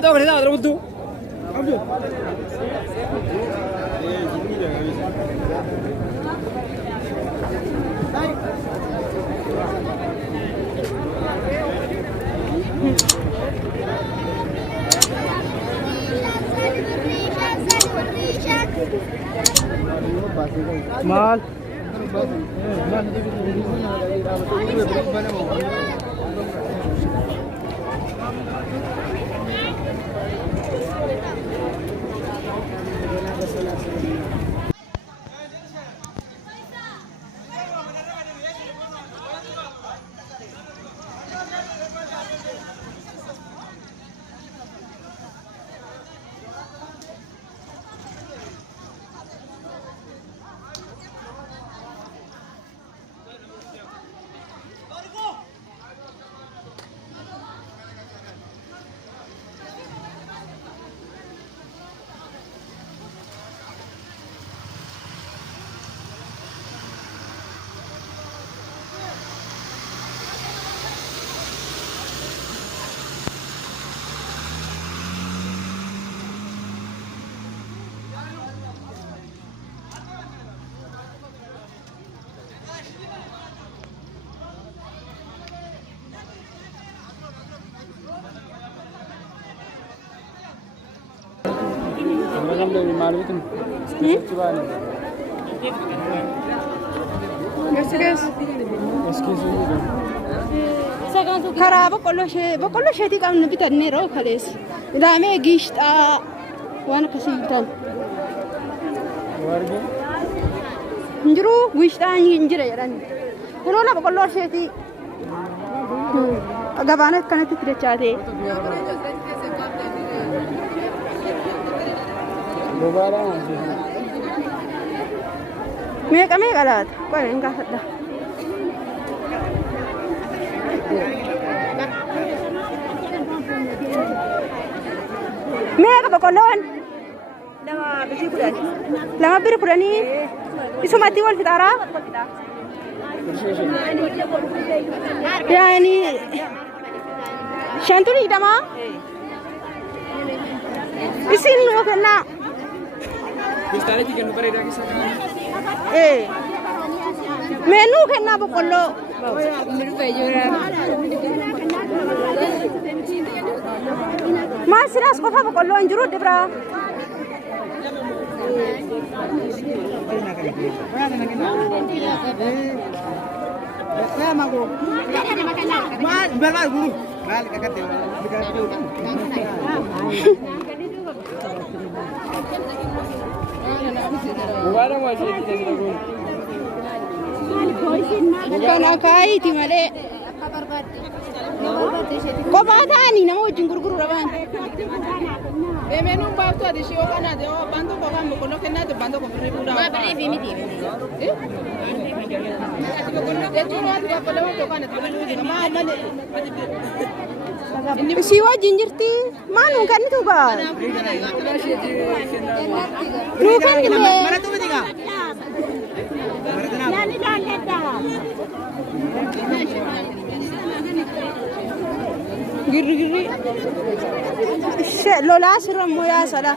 tahu kerja ada betul. Mal. Karaa boqqolloo isheetii qabnu bitannee yeroo kaleessa ilaamee giishxaa waan akkasii bitan hin jiru giishxaa hin jira jedhani kunuuna boqqolloo isheetii gabaan akkanatti itti dachaatee meeqa laata qola hin gaafadha meeqa boqqolloon lama biri kudhanii isumatti wal fixaaraa yaani shantu digdamaa isin nuu kennaa meenuu kennaa boqqolloo maal sidaas qofa boqqolloo hin jiru dibraa kan akaayiti malee kophaa ta'anii nama wajjin gurguruu dhabaan Deemeenuun baaftuu ati ishee yookaan ati bantu qofaam boqqolloo kennaa ati bantu qofa firrii fuudhaa. Birrii fi miti. Jechuun waan boqqolloo yookaan ati birrii fuudhaa maa malee. Isii wajjin jirti maa nuun kennitu gaa. Nuu kennite. Girri lolaa sirra immoo yaa sala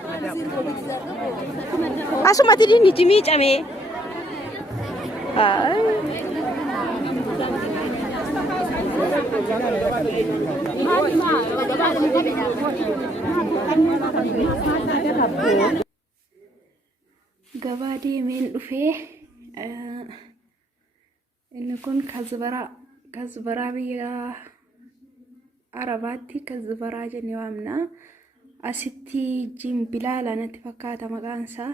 asumatti dinnichi miicame gabaa deemeen dhufee inni kun kazbaraa biyya Arabaatti kazbaraa jennee waamna. Asitti jimbilaala natti fakkaata maqaan isaa.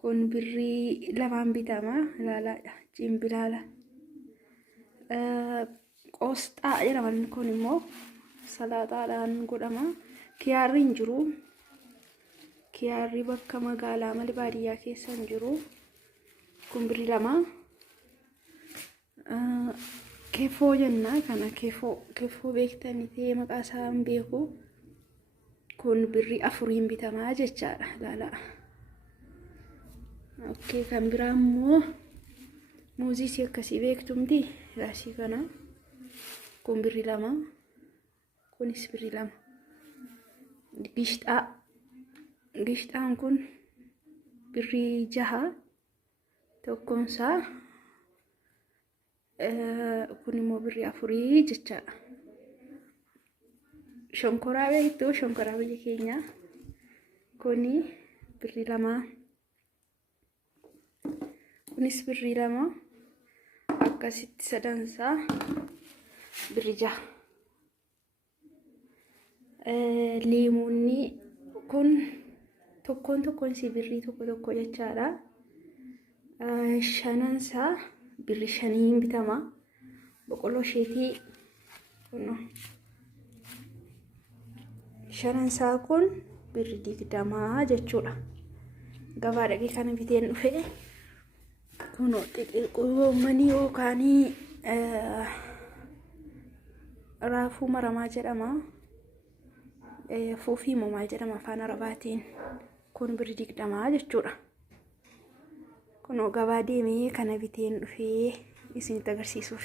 Kun birrii lamaan bitama. Ilaalaadha jimbilaala. Qoosxaa jedhaman kun immoo salaaxaadhaan godhama. Kiyaarri hin jiru. Kiyaarri bakka magaalaa malee baadiyyaa keessa hin jiru. Kun birrii lama. Kefoo jenna kana kefoo beektanii ta'ee maqaa isaa hin beeku. Kun birrii afuriin bitamaa jechaadha laala. Okkee kan biraa immoo muuzii akkasii beektumti raasii kana. Kun birrii lama. Kunis birrii lama. Gishxaan kun birrii 6 tokkoonsaa, kun immoo birrii 4 jechaadha. Shonkoraa beektuu? Shonkoraa biyya keenya kuni birrii 2, kunis birrii 2, akkasitti sadansaa birrii 6. Leemuunni kun tokkoon isii birrii tokko jechaadha. 5nsaa birrii 5 bitama. Boqqolloo isheetii kun 5nsaa kun birrii 20 jechuudha. Gabaa dhaqee kana biteen dhufe kunoo xixiqqoomanii yookaan raafuu maramaa jedhama. Fuufii moo maal jedhama afaan Arabaatiin. Kun birrii 20 jechuudha. Kunoo gabaa deemee kana biteen dhufee isinitti agarsiisuuf.